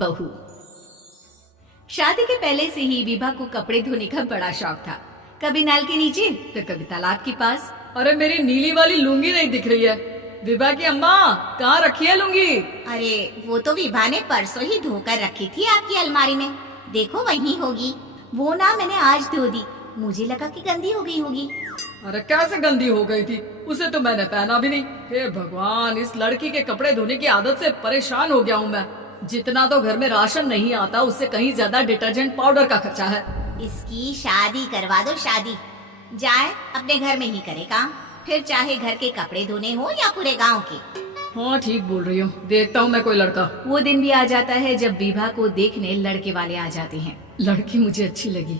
बहू। शादी के पहले से ही विभा को कपड़े धोने का बड़ा शौक था। कभी नल के नीचे तो कभी तालाब के पास। अरे मेरी नीली वाली लुंगी नहीं दिख रही है। विभा की अम्मा, कहाँ रखी है लुंगी? अरे वो तो विभा ने परसों ही धोकर रखी थी आपकी अलमारी में, देखो वहीं होगी। वो ना मैंने आज धो दी, मुझे लगा कि गंदी हो गई होगी। अरे कैसे गंदी हो गई थी? उसे तो मैंने पहना भी नहीं। हे भगवान, इस लड़की के कपड़े धोने की आदत से परेशान हो गया हूँ मैं। जितना तो घर में राशन नहीं आता, उससे कहीं ज्यादा डिटर्जेंट पाउडर का खर्चा है। इसकी शादी करवा दो, शादी जाए अपने घर में ही करे काम, फिर चाहे घर के कपड़े धोने हो या पूरे गांव के। हाँ ठीक बोल रही हूँ, देखता हूँ मैं कोई लड़का। वो दिन भी आ जाता है जब विभा को देखने लड़के वाले आ जाते हैं। लड़की मुझे अच्छी लगी।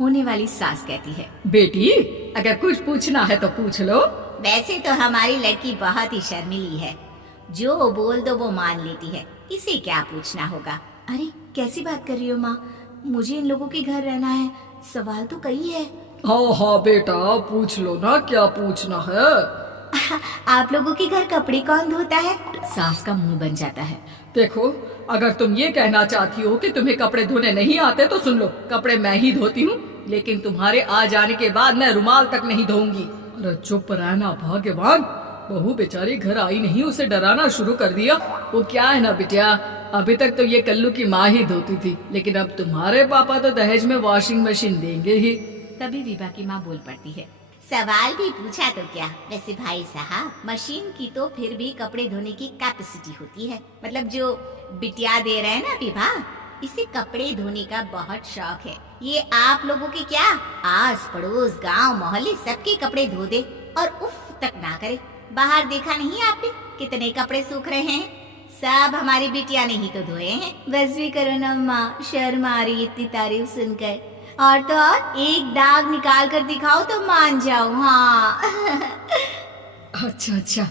होने वाली सास कहती है, बेटी अगर कुछ पूछना है तो पूछ लो। वैसे तो हमारी लड़की बहुत ही शर्मीली है, जो बोल दो वो मान लेती है, इसे क्या पूछना होगा। अरे कैसी बात कर रही हो माँ, मुझे इन लोगों के घर रहना है, सवाल तो कई है। हाँ हाँ बेटा, पूछ लो ना, क्या पूछना है। आप लोगों के घर कपड़े कौन धोता है? सास का मुंह बन जाता है। देखो, अगर तुम ये कहना चाहती हो कि तुम्हें कपड़े धोने नहीं आते तो सुन लो, कपड़े मैं ही धोती हूँ, लेकिन तुम्हारे आ जाने के बाद मैं रुमाल तक नहीं धोऊंगी। अरे चुप रहना भाग्यवान, बहू बेचारी घर आई नहीं, उसे डराना शुरू कर दिया। वो क्या है ना बिटिया, अभी तक तो ये कल्लू की माँ ही धोती थी, लेकिन अब तुम्हारे पापा तो दहेज में वॉशिंग मशीन देंगे ही। तभी विभा की माँ बोल पड़ती है, सवाल भी पूछा तो क्या। वैसे भाई साहब, मशीन की तो फिर भी कपड़े धोने की कैपेसिटी होती है, मतलब जो बिटिया दे रहे हैं ना विभा, इसे कपड़े धोने का बहुत शौक है। ये आप लोगों के क्या, आस पड़ोस गांव मोहल्ले सबके कपड़े धो दे और उफ तक ना करे। बाहर देखा नहीं आपने कितने कपड़े सूख रहे हैं, सब हमारी बिटिया ने ही तो धोए हैं। बस भी करो ना माँ, शर्म आ रही इतनी तारीफ सुनकर। और तो और एक दाग निकाल कर दिखाओ तो मान जाओ। हाँ अच्छा अच्छा,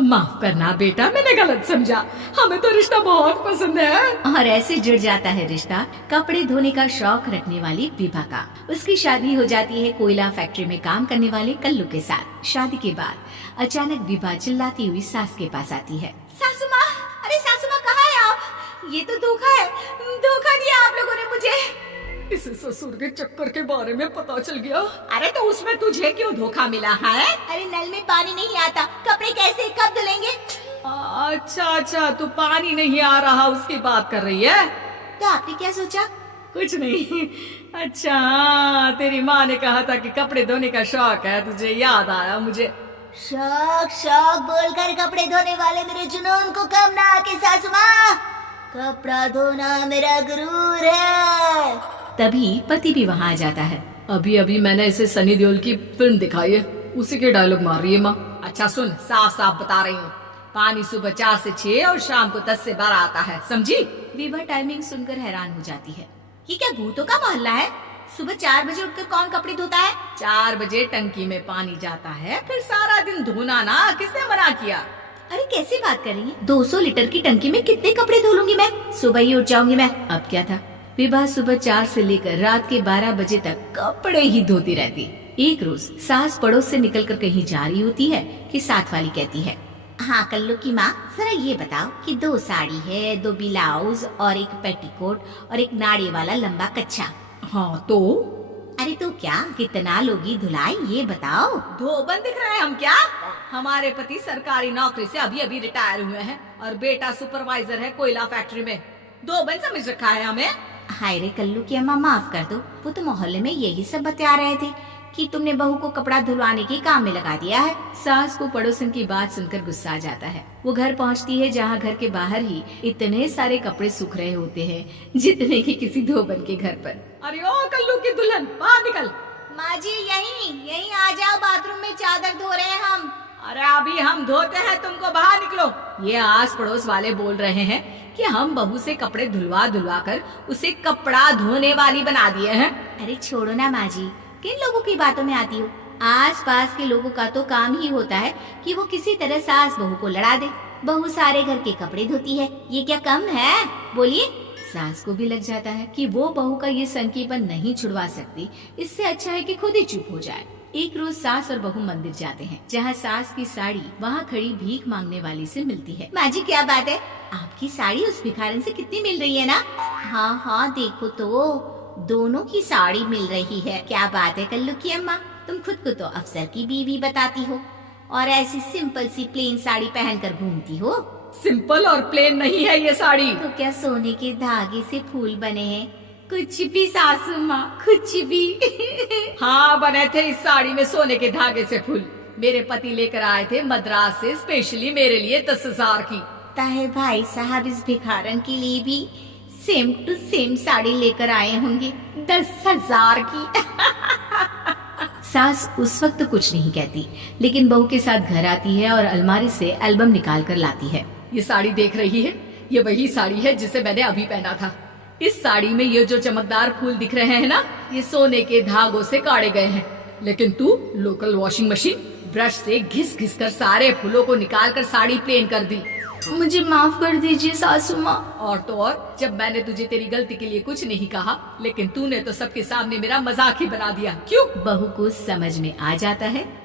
माफ करना बेटा, मैंने गलत समझा। हमें तो रिश्ता बहुत पसंद है। और ऐसे जुड़ जाता है रिश्ता कपड़े धोने का शौक रखने वाली विभा का। उसकी शादी हो जाती है कोयला फैक्ट्री में काम करने वाले कल्लू के साथ। शादी के बाद अचानक विभा चिल्लाती हुई सास के पास आती है, सासू माँ, अरे सासू माँ कहाँ है आप? ये तो धोखा है, धोखा दिया आप लोगों ने मुझे। इसे ससुर के चक्कर के बारे में पता चल गया। अरे तो उसमें तुझे क्यों धोखा मिला है? अरे नल में पानी नहीं आता, कपड़े कैसे कब धुलेंगे? अच्छा अच्छा, तू पानी नहीं आ रहा उसकी बात कर रही है। तो आपने क्या सोचा? कुछ नहीं। अच्छा तेरी माँ ने कहा था कि कपड़े धोने का शौक है तुझे, याद आया मुझे। शौक शौक बोलकर कपड़े धोने वाले मेरे जुनून को कम ना आके सासू माँ, कपड़ा धोना मेरा गुरूर है। तभी पति भी वहाँ आ जाता है। अभी अभी मैंने इसे सनी देओल की फिल्म दिखाई है, उसी के डायलॉग मार रही है माँ। अच्छा सुन, साफ साफ बता रही हूँ, पानी सुबह 4 से 6 और शाम को 10 से 12 आता है, समझी? विभा टाइमिंग सुनकर हैरान हो जाती है। ये क्या भूतों का मोहल्ला है? सुबह 4 बजे उठकर कौन कपड़े धोता है? 4 बजे टंकी में पानी जाता है, फिर सारा दिन धोना ना, किसने मना किया? अरे कैसी बात कर रही है, 200 लीटर की टंकी में कितने कपड़े धो लूंगी मैं, सुबह ही उठ जाऊंगी मैं। अब क्या था, विभा सुबह 4 से लेकर रात के 12 बजे तक कपड़े ही धोती रहती। एक रोज सास पड़ोस से निकलकर कहीं जा रही होती है कि साथ वाली कहती है, हाँ कल्लू की माँ, जरा ये बताओ कि 2 साड़ी है, 2 ब्लाउज और एक पेटीकोट और एक नाड़े वाला लंबा कच्छा। हाँ तो? अरे तो क्या, कितना लोगी धुलाई ये बताओ। धोबन दिख रहे हैं हम क्या? हमारे पति सरकारी नौकरी से अभी अभी रिटायर हुए हैं और बेटा सुपरवाइजर है कोयला फैक्ट्री में। धोबन समझ रखा है हमें? हाय रे कल्लू की अम्मा, माफ कर दो, वो तो मोहल्ले में यही सब बता रहे थे कि तुमने बहू को कपड़ा धुलवाने के काम में लगा दिया है। सास को पड़ोसन की बात सुनकर गुस्सा आ जाता है। वो घर पहुंचती है जहां घर के बाहर ही इतने सारे कपड़े सूख रहे होते हैं जितने कि किसी धोबन के घर पर। अरे ओ कल्लू की दुल्हन, बाहर निकल। माँ जी यहीं आ जाओ, बाथरूम में चादर धो रहे हैं हम। अरे अभी हम धोते हैं, तुमको बाहर निकलो। ये आस पड़ोस वाले बोल रहे हैं कि हम बहू से कपड़े धुलवा धुलवा कर उसे कपड़ा धोने वाली बना दिए हैं। अरे छोड़ो ना माँ जी, किन लोगों की बातों में आती हो? आस पास के लोगों का तो काम ही होता है कि वो किसी तरह सास बहू को लड़ा दे। बहू सारे घर के कपड़े धोती है, ये क्या कम है? बोलिए। सास को भी लग जाता है कि वो बहू का ये सनकीपन नहीं छुड़वा सकती, इससे अच्छा है कि खुद ही चुप हो जाए। एक रोज सास और बहू मंदिर जाते हैं, जहाँ सास की साड़ी वहाँ खड़ी भीख मांगने वाली से मिलती है। माँ जी क्या बात है, आपकी साड़ी उस भिखारन से कितनी मिल रही है ना? हाँ हाँ देखो तो दोनों की साड़ी मिल रही है। क्या बात है कल्लू की अम्मा, तुम खुद को तो अफसर की बीवी बताती हो और ऐसी सिंपल सी प्लेन साड़ी पहनकर घूमती हो। सिंपल और प्लेन नहीं है ये साड़ी। तो क्या सोने के धागे से फूल बने हैं? कुछ भी सासू माँ, कुछ भी। हाँ बने थे इस साड़ी में सोने के धागे से फूल। मेरे पति लेकर आए थे मद्रास से स्पेशली मेरे लिए 10,000 की। ताहे भाई साहब इस भिखारन के लिए भी सेम टू सेम साड़ी लेकर आए होंगे 10,000 की। सास उस वक्त कुछ नहीं कहती, लेकिन बहू के साथ घर आती है और अलमारी से एल्बम निकाल कर लाती है। ये साड़ी देख रही है, ये वही साड़ी है जिसे मैंने अभी पहना था। इस साड़ी में ये जो चमकदार फूल दिख रहे हैं ना, ये सोने के धागों से काढ़े गए हैं। लेकिन तू लोकल वॉशिंग मशीन ब्रश से घिस घिस कर सारे फूलों को निकाल कर साड़ी प्लेन कर दी। मुझे माफ कर दीजिए सासू माँ। और तो और, जब मैंने तुझे तेरी गलती के लिए कुछ नहीं कहा, लेकिन तूने तो सबके सामने मेरा मजाक ही बना दिया। क्यों? बहू को समझ में आ जाता है